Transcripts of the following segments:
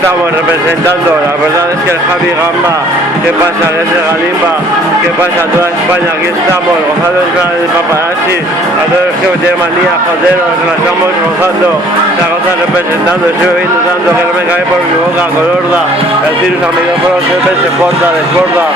estamos representando. La verdad es que el Javi Gamba, ¿qué pasa? Que es el Galimba, ¿qué pasa? Toda España, aquí estamos, gozando el paparazzi, a todos los que me tienen manía, joderos, que la estamos gozando, la cosa representando, estoy bebiendo tanto que no me cae por mi boca, colorda, el virus amigo por los jefes se porta, desborda.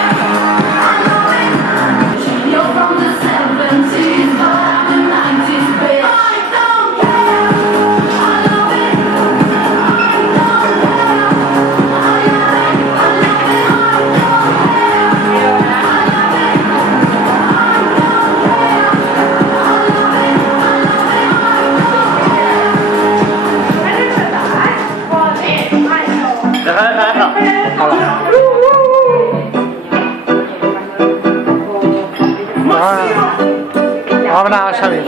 Ahora a salir,